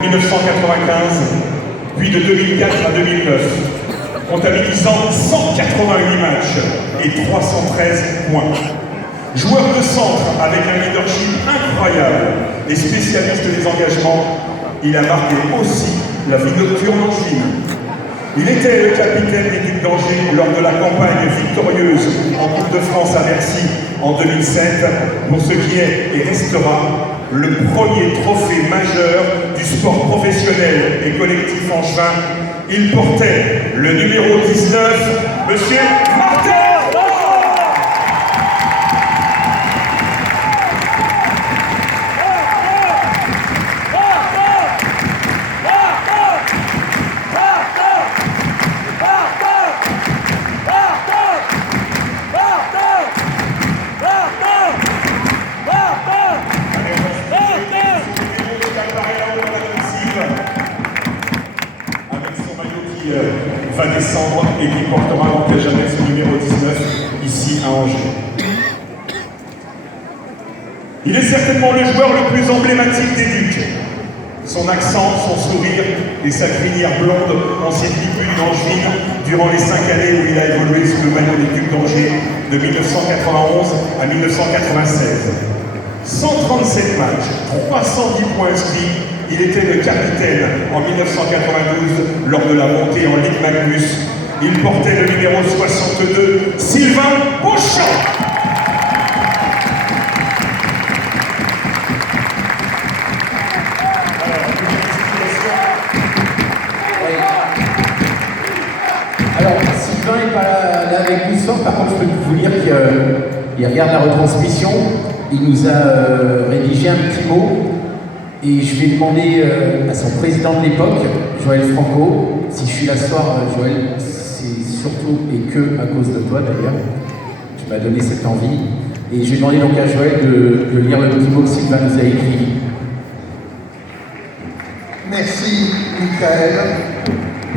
1995, puis de 2004 à 2009, comptabilisant 188 matchs et 313 points. Joueur de centre avec un leadership incroyable et spécialiste des engagements, il a marqué aussi la vie nocturne angevine. Il était le capitaine des Ducs d'Angers lors de la campagne victorieuse en Coupe de France à Bercy en 2007, pour ce qui est et restera le premier trophée majeur du sport professionnel et collectif angevin. Il portait le numéro 19, Monsieur Martin. Va descendre et qui portera donc jamais ce numéro 19 ici à Angers. Il est certainement le joueur le plus emblématique des Ducs. Son accent, son sourire et sa crinière blonde ont séduit plus d'Angevine durant les 5 années où il a évolué sous le maillot des Ducs d'Angers de 1991 à 1996. 137 matchs, 310 points inscrits. Il était le capitaine en 1992 lors de la montée en Ligue Magnus. Il portait le numéro 62, Sylvain Beauchamp. Alors, Sylvain n'est pas là avec nous ce soir. Par contre, je peux vous dire qu'il regarde la retransmission. Il nous a rédigé un petit mot. Et je vais demander à son président de l'époque, Joël Franco, si je suis là ce soir, Joël, c'est surtout et que à cause de toi d'ailleurs. Tu m'as donné cette envie. Et je vais demander donc à Joël de lire le petit mot que Sylvain nous a écrit. Merci Michael.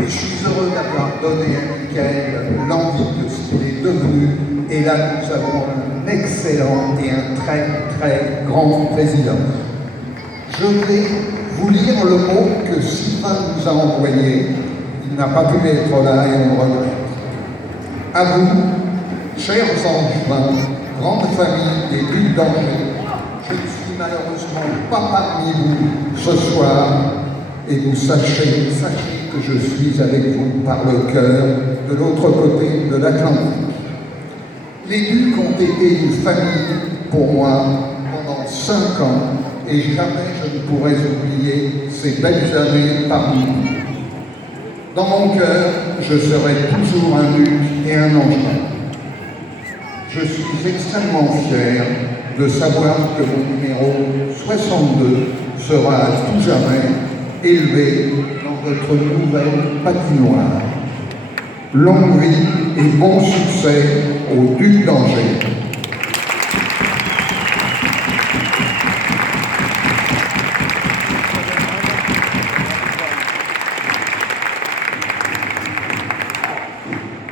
Et je suis heureux d'avoir donné à Michael l'envie de ce qu'il est devenu. Et là, nous avons un excellent et un très très grand président. Je vais vous lire le mot que Sylvain nous a envoyé. Il n'a pas pu être là et on le regrette. À vous, chers Angevins, grande famille des Ducs d'Angers, je ne suis malheureusement pas parmi vous ce soir et vous sachez que je suis avec vous par le cœur de l'autre côté de l'Atlantique. Les Ducs ont été une famille pour moi pendant 5 ans. Et jamais je ne pourrais oublier ces belles années parmi nous. Dans mon cœur, je serai toujours un Duc et un Angevin. Je suis extrêmement fier de savoir que mon numéro 62 sera à tout jamais élevé dans votre nouvelle patinoire. Longue vie et bon succès aux Ducs d'Angers.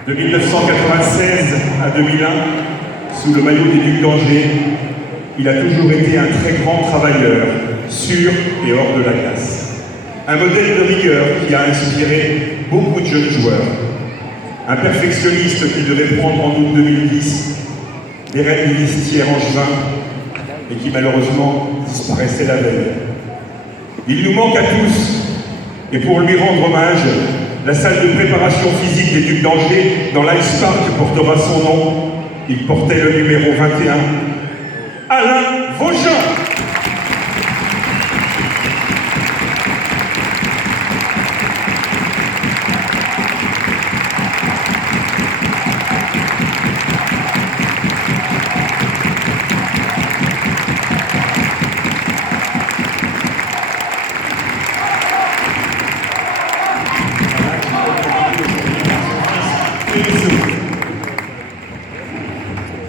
De 1996 à 2001, sous le maillot des Ducs d'Angers, il a toujours été un très grand travailleur, sur et hors de la glace. Un modèle de rigueur qui a inspiré beaucoup de jeunes joueurs. Un perfectionniste qui devait prendre en août 2010 les rênes du vestiaire angevin et qui malheureusement disparaissait la veille. Il nous manque à tous, et pour lui rendre hommage, la salle de préparation physique des Ducs d'Angers dans l'Ice Park portera son nom. Il portait le numéro 21, Alain Vaugeant.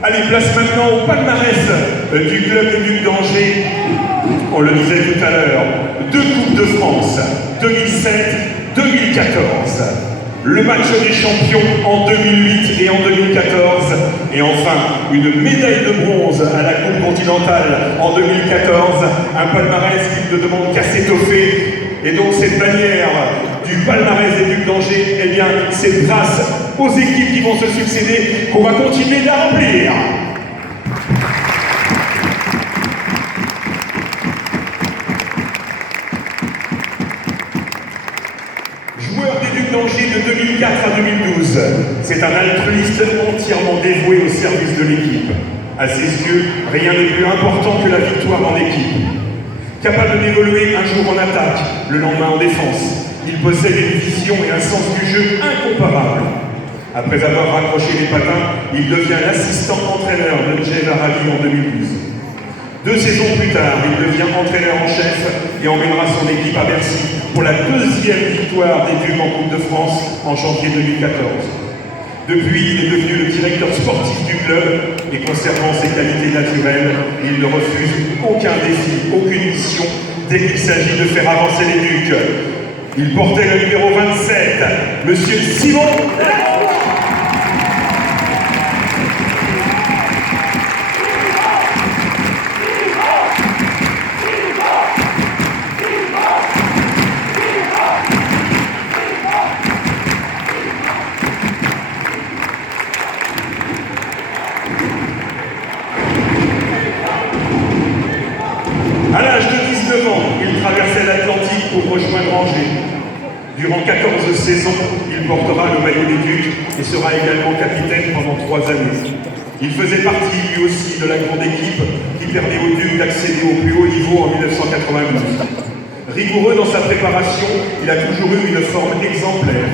Allez, place maintenant au palmarès du club des Ducs d'Angers. On le disait tout à l'heure, 2 Coupes de France, 2007, 2014. Le match des champions en 2008 et en 2014. Et enfin, une médaille de bronze à la Coupe continentale en 2014. Un palmarès qui ne demande qu'à s'étoffer. Et donc cette bannière du palmarès des Ducs d'Angers, eh bien, c'est grâce aux équipes qui vont se succéder qu'on va continuer de la remplir. Joueur des Ducs d'Angers de 2004 à 2012, c'est un altruiste entièrement dévoué au service de l'équipe. À ses yeux, rien n'est plus important que la victoire en équipe. Capable d'évoluer un jour en attaque, le lendemain en défense, il possède une vision et un sens du jeu incomparables. Après avoir raccroché les patins, il devient l'assistant entraîneur de Jay Varali en 2012. 2 saisons plus tard, il devient entraîneur en chef et emmènera son équipe à Bercy pour la 2e victoire des Ducs en Coupe de France en janvier 2014. Depuis, il est devenu le directeur sportif du club et conservant ses qualités naturelles, il ne refuse aucun défi, aucune mission dès qu'il s'agit de faire avancer les Ducs. Il portait le numéro 27, Monsieur Simon. À l'âge de 19 ans, il traversait l'Atlantique pour rejoindre Angers. Durant 14 saisons, il portera le maillot des Ducs et sera également capitaine pendant 3 années. Il faisait partie lui aussi de la grande équipe qui permet aux Ducs d'accéder au plus haut niveau en 1992. Rigoureux dans sa préparation, il a toujours eu une forme exemplaire.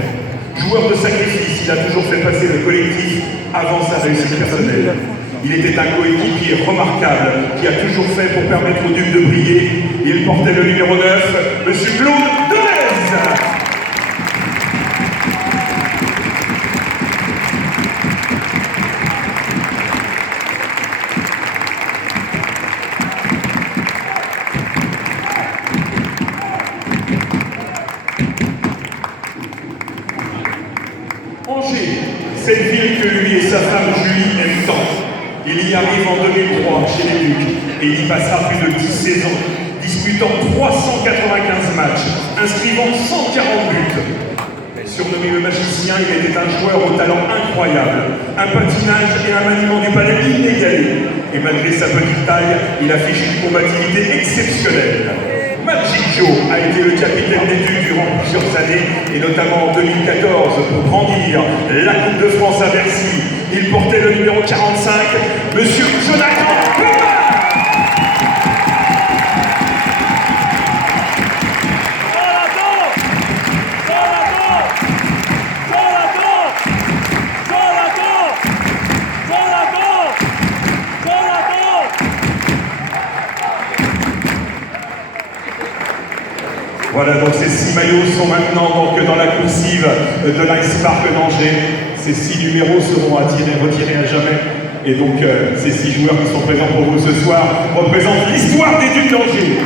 Joueur de sacrifice, il a toujours fait passer le collectif avant sa réussite personnelle. Il était un coéquipier remarquable qui a toujours fait pour permettre aux Ducs de briller. Il portait le numéro 9, Monsieur Claude Deleuze. Angers, cette ville que lui et sa femme Julie aiment tant. Il y arrive en 2003 chez les Ducs et il y passera plus de 10 saisons, disputant 395 matchs, inscrivant 140 buts. Surnommé le magicien, il était un joueur au talent incroyable, un patinage et un maniement du palais inégalé. Et malgré sa petite taille, il affiche une combativité exceptionnelle. Magic Joe a été le capitaine des Ducs durant plusieurs années, et notamment en 2014 pour grandir la Coupe de France à Bercy. Il portait le numéro 45, Monsieur Jonathan Thomas. Voilà, donc ces 6 maillots sont maintenant donc dans la coursive de l'Ice Park d'Angers. Ces 6 numéros seront retirés à jamais. Et donc ces 6 joueurs qui sont présents pour vous ce soir représentent l'histoire des Ducs d'Angers.